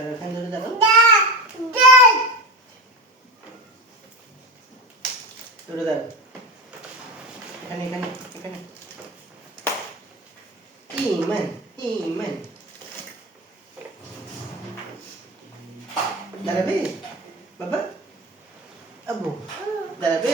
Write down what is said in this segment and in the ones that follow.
দাঁড়াও এখানে ধরে দাঁড়াও ধরে দাঁড়াও এখানে এখানে এখানে ইমান ইমান দাঁড়াবে বাবা আব্বু দাঁড়াবে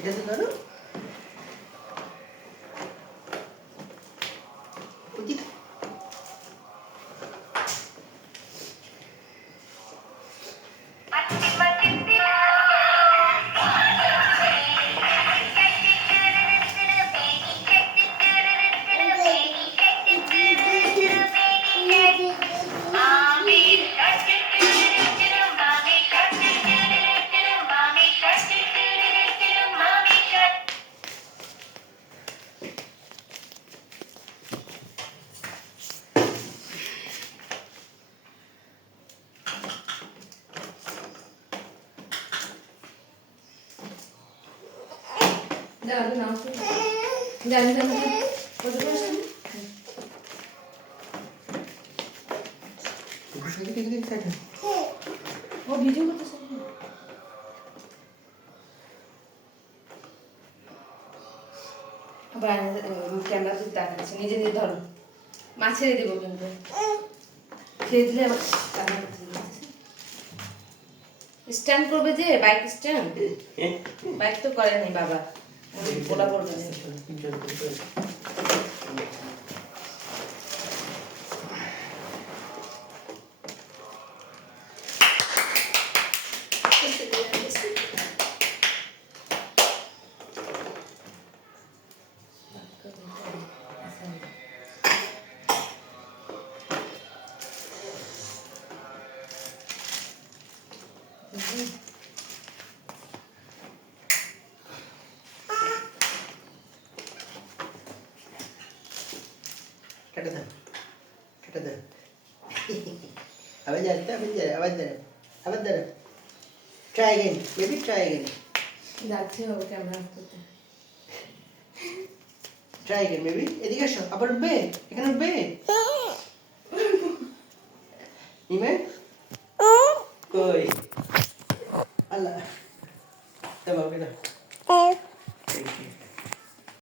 এটা তো ধরো জানো না জানো জানো কত বয়স ও ভিডিও করতেছে আবার ক্যামেরা দিয়ে দেখাচ্ছে নিজে নিজে ধরো মাছ ছেড়ে দেবো কিন্তু ছেড়ে দিলে আবার ক্যামেরা স্ট্যান্ড করবে যে বাইক স্ট্যান্ড বাইক তো করে নাই বাবা বলা করবে কেটে দাও কেটে দাও আবার যাচ্ছে আবার দাঁড়া try again baby try again যাচ্ছে ও ক্যামেরা করতে ট্রাই अगेन বেবি এদিকে আসো আবার উঠবে এখানে উঠবে ইমে কই